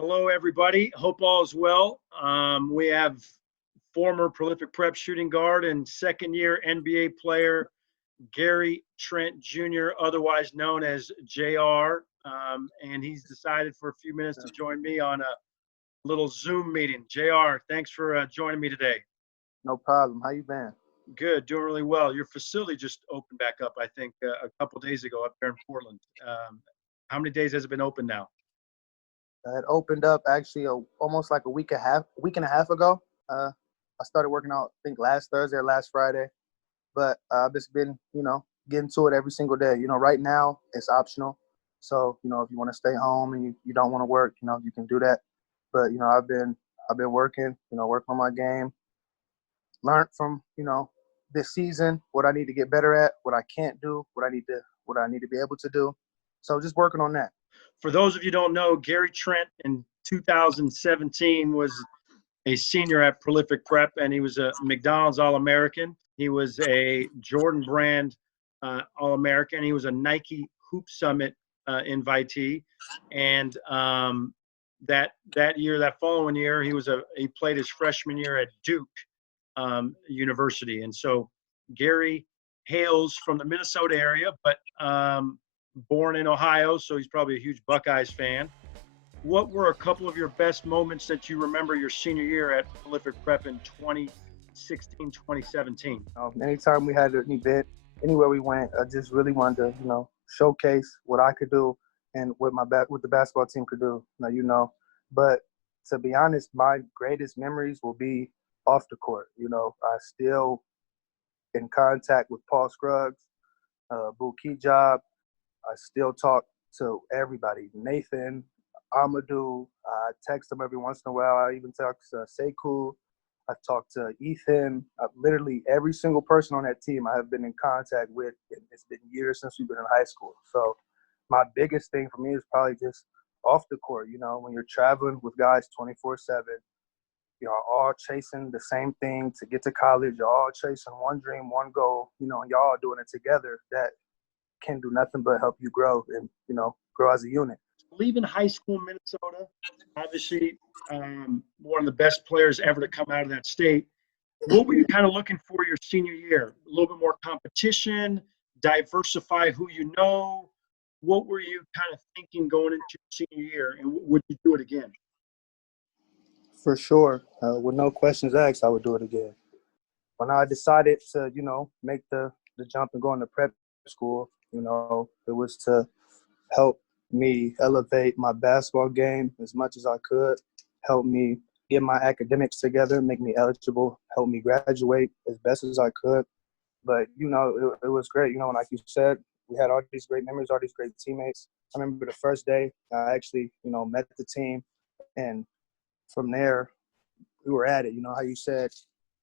Hello, everybody. Hope all is well. We have former prolific prep shooting guard and second year NBA player Gary Trent Jr., otherwise known as JR. And he's decided for a few minutes to join me on a little Zoom meeting. JR, thanks for joining me today. No problem. How you been? Good, doing really well. Your facility just opened back up, I think, a couple days ago up there in Portland. How many days has it been open now? It opened up actually almost like week and a half ago. I started working out, I think last Thursday or last Friday, but I've just been, getting to it every single day. Right now it's optional. So, if you want to stay home and you don't want to work, you can do that. But, I've been working, working on my game, learned from, this season, what I need to get better at, what I can't do, what I need to be able to do. So just working on that. For those of you who don't know, Gary Trent in 2017 was a senior at Prolific Prep, and he was a McDonald's All-American. He was a Jordan Brand All-American. He was a Nike Hoop Summit invitee, and that following year, he played his freshman year at Duke University, and so Gary hails from the Minnesota area, but born in Ohio, so he's probably a huge Buckeyes fan. What were a couple of your best moments that you remember your senior year at Prolific Prep in 2016, 2017? Anytime we had an event, anywhere we went, I just really wanted to, showcase what I could do and what what the basketball team could do. But to be honest, my greatest memories will be off the court. I still in contact with Paul Scruggs, Boo Job. I still talk to everybody. Nathan, Amadou, I text him every once in a while. I even talk to Sekou. I talked to Ethan. Literally every single person on that team I have been in contact with. And it's been years since we've been in high school. So my biggest thing for me is probably just off the court. When you're traveling with guys 24/7, you're all chasing the same thing to get to college. You're all chasing one dream, one goal, and y'all all doing it together. That can do nothing but help you grow and, grow as a unit. Leaving high school in Minnesota, obviously one of the best players ever to come out of that state. What were you kind of looking for your senior year? A little bit more competition, diversify who you know. What were you kind of thinking going into your senior year, and would you do it again? For sure. With no questions asked, I would do it again. When I decided to, make the jump and go into prep school, it was to help me elevate my basketball game as much as I could, help me get my academics together, make me eligible, help me graduate as best as I could. But, it was great. Like you said, we had all these great memories, all these great teammates. I remember the first day I actually, met the team. And from there, we were at it. How you said,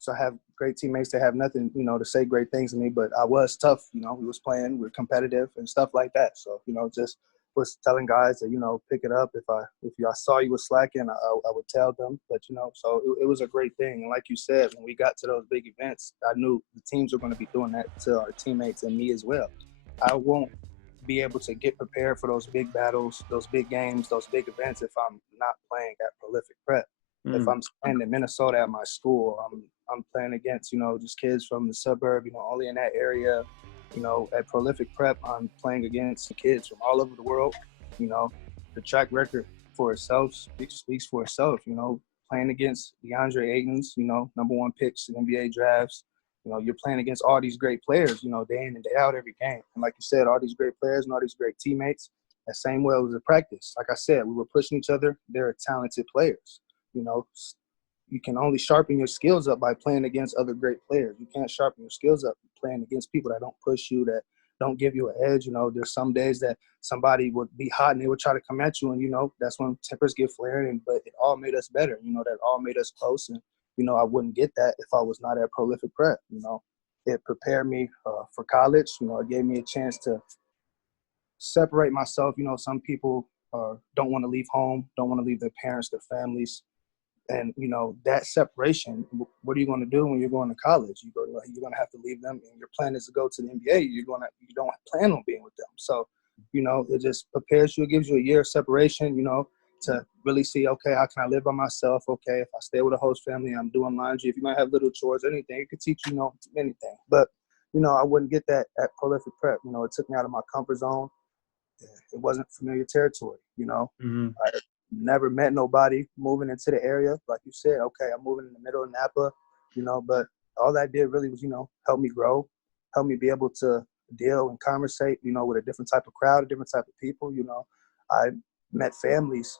so I have great teammates that have nothing, to say great things to me, but I was tough. We was playing, we were competitive and stuff like that. So, just was telling guys that, pick it up. If I saw you was slacking, I would tell them. But, so it was a great thing. And like you said, when we got to those big events, I knew the teams were going to be doing that to our teammates and me as well. I won't be able to get prepared for those big battles, those big games, those big events if I'm not playing at Prolific Prep. If I'm playing in Minnesota at my school, I'm playing against, just kids from the suburb, only in that area. At Prolific Prep, I'm playing against kids from all over the world. The track record for itself speaks for itself. Playing against DeAndre Ayton's, number one picks in NBA drafts. You're playing against all these great players, day in and day out every game. And like you said, all these great players and all these great teammates, that same way it was a practice. Like I said, we were pushing each other. They're talented players. You can only sharpen your skills up by playing against other great players. You can't sharpen your skills up playing against people that don't push you, that don't give you an edge. There's some days that somebody would be hot and they would try to come at you, and that's when tempers get flaring. But it all made us better. That all made us close, and I wouldn't get that if I was not at Prolific Prep. It prepared me for college. It gave me a chance to separate myself. Some people don't want to leave home, don't want to leave their parents, their families. And, that separation, what are you going to do when you're going to college? You're going to have to leave them, and your plan is to go to the NBA. You don't plan on being with them. So, it just prepares you. It gives you a year of separation. to really see, okay, how can I live by myself? Okay, if I stay with a host family, I'm doing laundry. If you might have little chores, anything, it could teach you, anything. But, I wouldn't get that at Prolific Prep. It took me out of my comfort zone. It wasn't familiar territory. Hmm. I never met nobody moving into the area. Like you said, okay, I'm moving in the middle of Napa, but all that did really was, help me grow, help me be able to deal and conversate, with a different type of crowd, a different type of people. I met families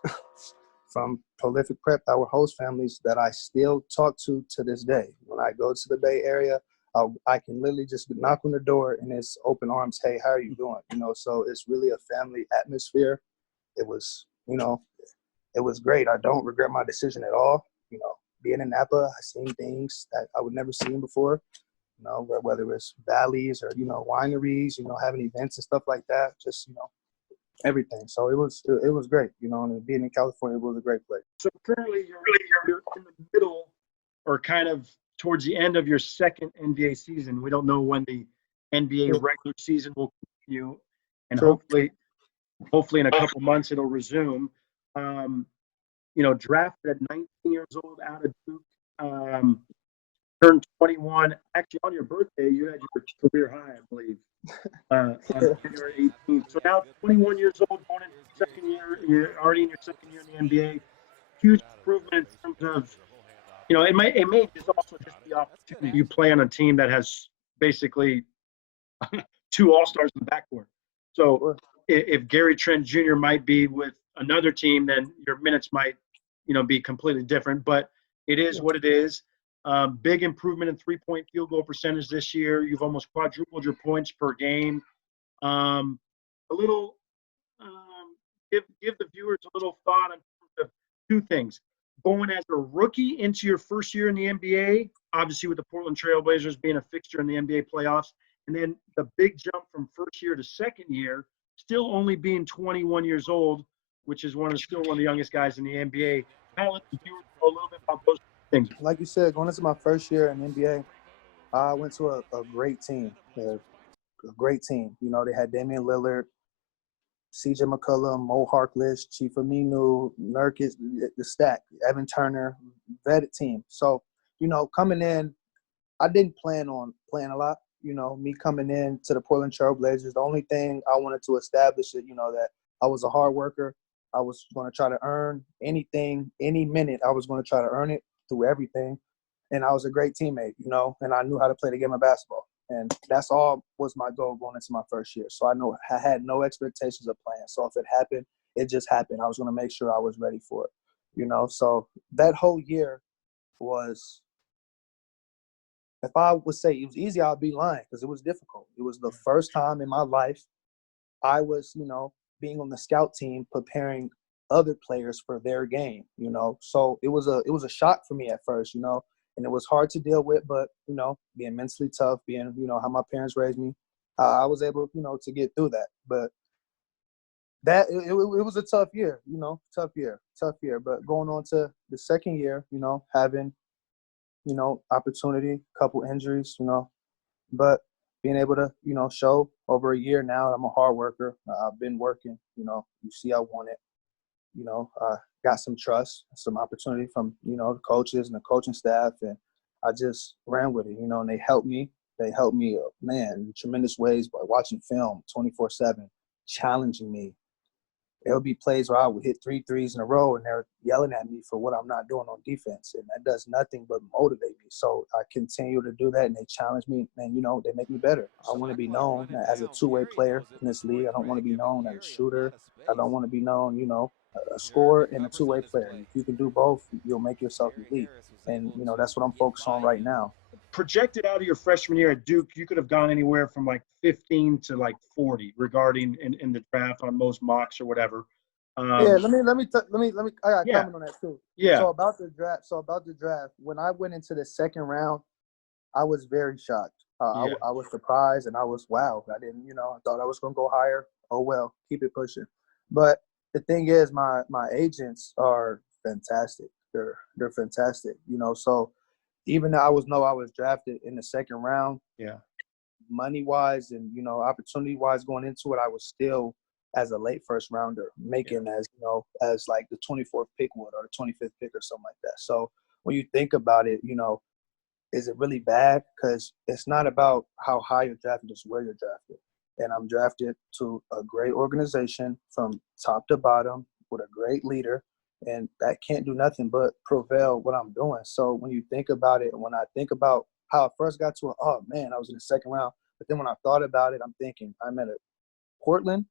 from Prolific Prep that were host families that I still talk to this day. When I go to the Bay Area, I can literally just knock on the door and it's open arms. Hey, how are you doing? So it's really a family atmosphere. It was, it was great. I don't regret my decision at all. Being in Napa, I seen things that I would never seen before. Whether it's valleys or wineries, having events and stuff like that. Just everything. So it was great. And being in California was a great place. So currently you're in the middle or kind of towards the end of your second NBA season. We don't know when the NBA Yeah, regular season will continue, and true. hopefully in a couple months it'll resume. Um, drafted at 19 years old out of Duke, turned 21. Actually, on your birthday, you had your career high, I believe, on Yeah, January 18th. So now 21 years old, going into your second year, you're already in your second year in the NBA. Huge improvement in terms of, it may just also just the opportunity. You play on a team that has basically two all-stars in the backcourt. So sure. if Gary Trent Jr. might be with another team, then your minutes might, be completely different. But it is Yeah. what it is. Big improvement in three-point field goal percentage this year. You've almost quadrupled your points per game. Um, a little, give the viewers a little thought on terms of two things. Going as a rookie into your first year in the NBA, obviously with the Portland Trail Blazers being a fixture in the NBA playoffs, and then the big jump from first year to second year, still only being 21 years old, which is still one of the youngest guys in the NBA. Kind of let the viewers know a little bit about those things. Like you said, going into my first year in NBA, I went to a great team. A great team. They had Damian Lillard, CJ McCollum, Mo Harkless, Chief Aminu, Nurkic, the stack, Evan Turner, vetted team. So, coming in, I didn't plan on playing a lot. Me coming in to the Portland Trail Blazers, the only thing I wanted to establish is, that I was a hard worker. I was going to try to earn anything, any minute. I was going to try to earn it through everything. And I was a great teammate, and I knew how to play the game of basketball. And that's all was my goal going into my first year. So I had no expectations of playing. So if it happened, it just happened. I was going to make sure I was ready for it. So that whole year was, if I would say it was easy, I'd be lying because it was difficult. It was the first time in my life I was, being on the scout team preparing other players for their game. So it was a shock for me at first, and it was hard to deal with, but being mentally tough, being, how my parents raised me, I was able, to get through that. But it was a tough year. But going on to the second year, having, opportunity, couple injuries, but being able to, show over a year now, I'm a hard worker. I've been working, you see I want it, got some trust, some opportunity from, the coaches and the coaching staff. And I just ran with it, and they helped me. They helped me, man, in tremendous ways by watching film 24/7, challenging me. There would be plays where I would hit 3 threes in a row and they're yelling at me for what I'm not doing on defense. And that does nothing but motivate me. So I continue to do that and they challenge me and, they make me better. I want to be known as a two-way player in this league. I don't want to be known as a shooter. I don't want to be known, a scorer and a two-way player. If you can do both, you'll make yourself elite. And, that's what I'm focused on right now. Projected out of your freshman year at Duke, you could have gone anywhere from like 15 to like 40 regarding in the draft on most mocks or whatever. Yeah, Um, I got a yeah, comment on that too. yeah, So about the draft, when I went into the second round, I was very shocked. yeah. I was surprised and I was wow. I didn't, I thought I was gonna go higher. Oh well, keep it pushing. But the thing is, my agents are fantastic. They're fantastic. So even though I was drafted in the second round, Yeah. money wise and opportunity wise going into it, I was still as a late first rounder, making as as like the 24th pick would or the 25th pick or something like that. So when you think about it, is it really bad? Because it's not about how high you're drafted, it's where you're drafted. And I'm drafted to a great organization from top to bottom with a great leader, and that can't do nothing but prevail what I'm doing. So when you think about it, when I think about how I first got to it, oh man, I was in the second round. But then when I thought about it, I'm thinking I'm at a Portland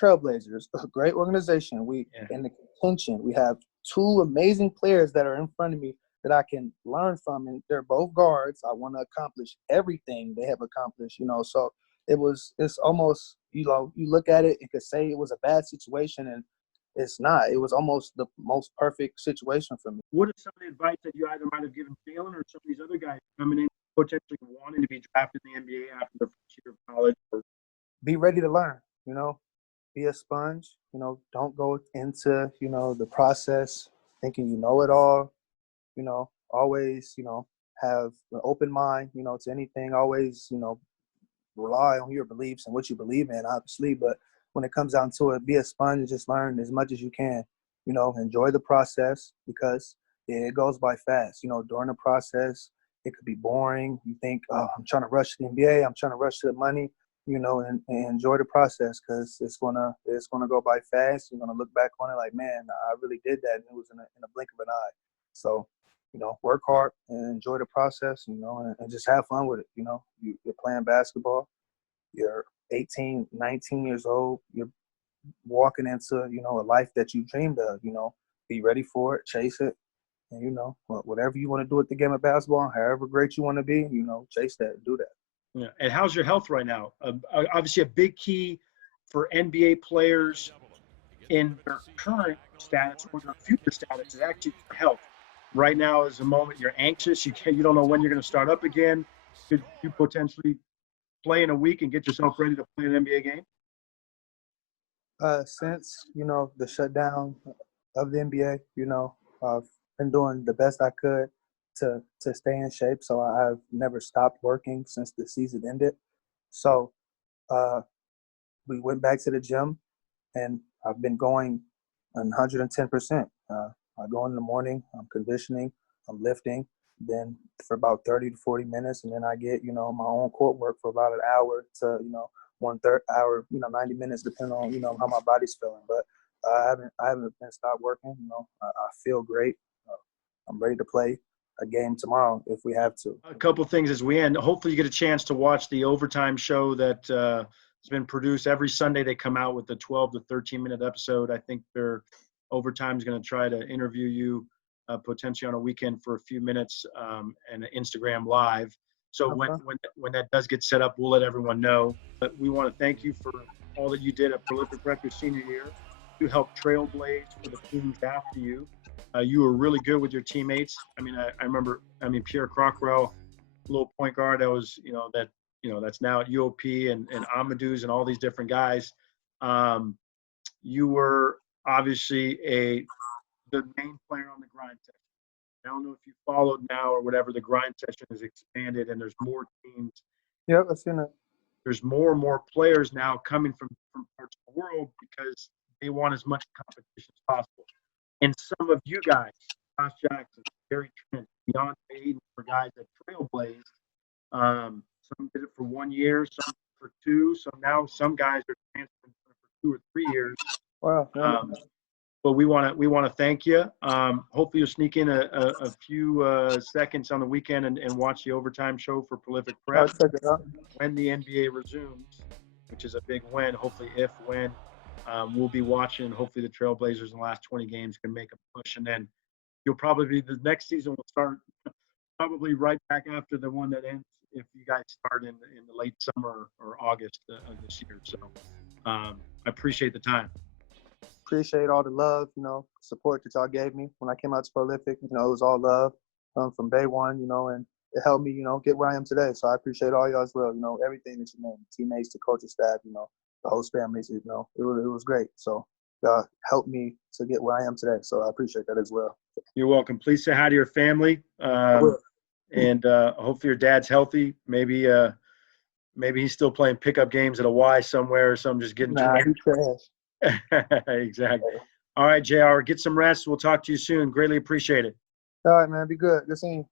Trailblazers, a great organization. We in the contention. We have two amazing players that are in front of me that I can learn from, and they're both guards. I want to accomplish everything they have accomplished. So it's almost you look at it and could say it was a bad situation, and it's not. It was almost the most perfect situation for me. What is some of the advice that you either might have given Jalen or some of these other guys coming in potentially wanting to be drafted in the NBA after their first year of college? Be ready to learn. Be a sponge. Don't go into the process thinking you know it all. Always have an open mind. To anything. Always rely on your beliefs and what you believe in, obviously. But when it comes down to it, be a sponge and just learn as much as you can. Enjoy the process because it goes by fast. During the process, it could be boring. You think, oh, I'm trying to rush to the NBA. I'm trying to rush to the money. And enjoy the process because it's gonna go by fast. You're gonna look back on it like, man, I really did that, and it was in a blink of an eye. So, work hard and enjoy the process. And just have fun with it. You're playing basketball. You're 18, 19 years old. You're walking into a life that you dreamed of. Be ready for it, chase it, and whatever you want to do with the game of basketball, however great you want to be, chase that, do that. Yeah. And how's your health right now? Obviously, a big key for NBA players in their current status or their future status is actually their health. Right now is a moment you're anxious. You don't know when you're going to start up again. Could you potentially play in a week and get yourself ready to play an NBA game? Since the shutdown of the NBA, I've been doing the best I could to stay in shape. So I've never stopped working since the season ended. So we went back to the gym, and I've been going 110%. I go in the morning, I'm conditioning, I'm lifting, then for about 30 to 40 minutes, and then I get my own court work for about an hour to 1/3 hour, 90 minutes, depending on how my body's feeling. But I haven't been stopped working. I feel great. I'm ready to play a game tomorrow if we have to. A couple things as we end. Hopefully, you get a chance to watch the overtime show that has been produced every Sunday. They come out with a 12 to 13-minute episode. I think their overtime is going to try to interview you potentially on a weekend for a few minutes and Instagram live. So Okay. when that does get set up, we'll let everyone know. But we want to thank you for all that you did at Prolific Prep your senior year. You helped trailblaze for the teams after you. You were really good with your teammates. I mean, I remember. I mean, Pierre Crockrell, little point guard that was, that's now at UOP and Amadou's and all these different guys. You were obviously the main player on the grind session. I don't know if you followed now or whatever. The grind session has expanded and there's more teams. Yep, I've seen it. There's more and more players now coming from parts of the world because they want as much competition as possible. And some of you guys, Josh Jackson, Gary Trent, Deontay Aiden, were guys that trailblazed. Some did it for 1 year, some for two. So now some guys are transferring for 2 or 3 years. Wow. Yeah. But we want to thank you. Hopefully you'll sneak in a few seconds on the weekend and watch the overtime show for Prolific Prep. I'll check it out. When the NBA resumes, which is a big win, hopefully when, we'll be watching. Hopefully the Trailblazers in the last 20 games can make a push. And then you'll probably be, the next season will start probably right back after the one that ends if you guys start in the late summer or August of this year. So I appreciate the time. Appreciate all the love, support that y'all gave me when I came out to Prolific. It was all love from day one, and it helped me, get where I am today. So I appreciate all y'all as well. Everything that you named, teammates, the coaching staff, the host families, it was great. So y'all helped me to get where I am today. So I appreciate that as well. You're welcome. Please say hi to your family. And hopefully your dad's healthy. Maybe he's still playing pickup games at a Y somewhere or something, just getting Nah, he trash. Exactly. All right, JR, get some rest. We'll talk to you soon. Greatly appreciate it. All right, man. Be good. Good seeing you.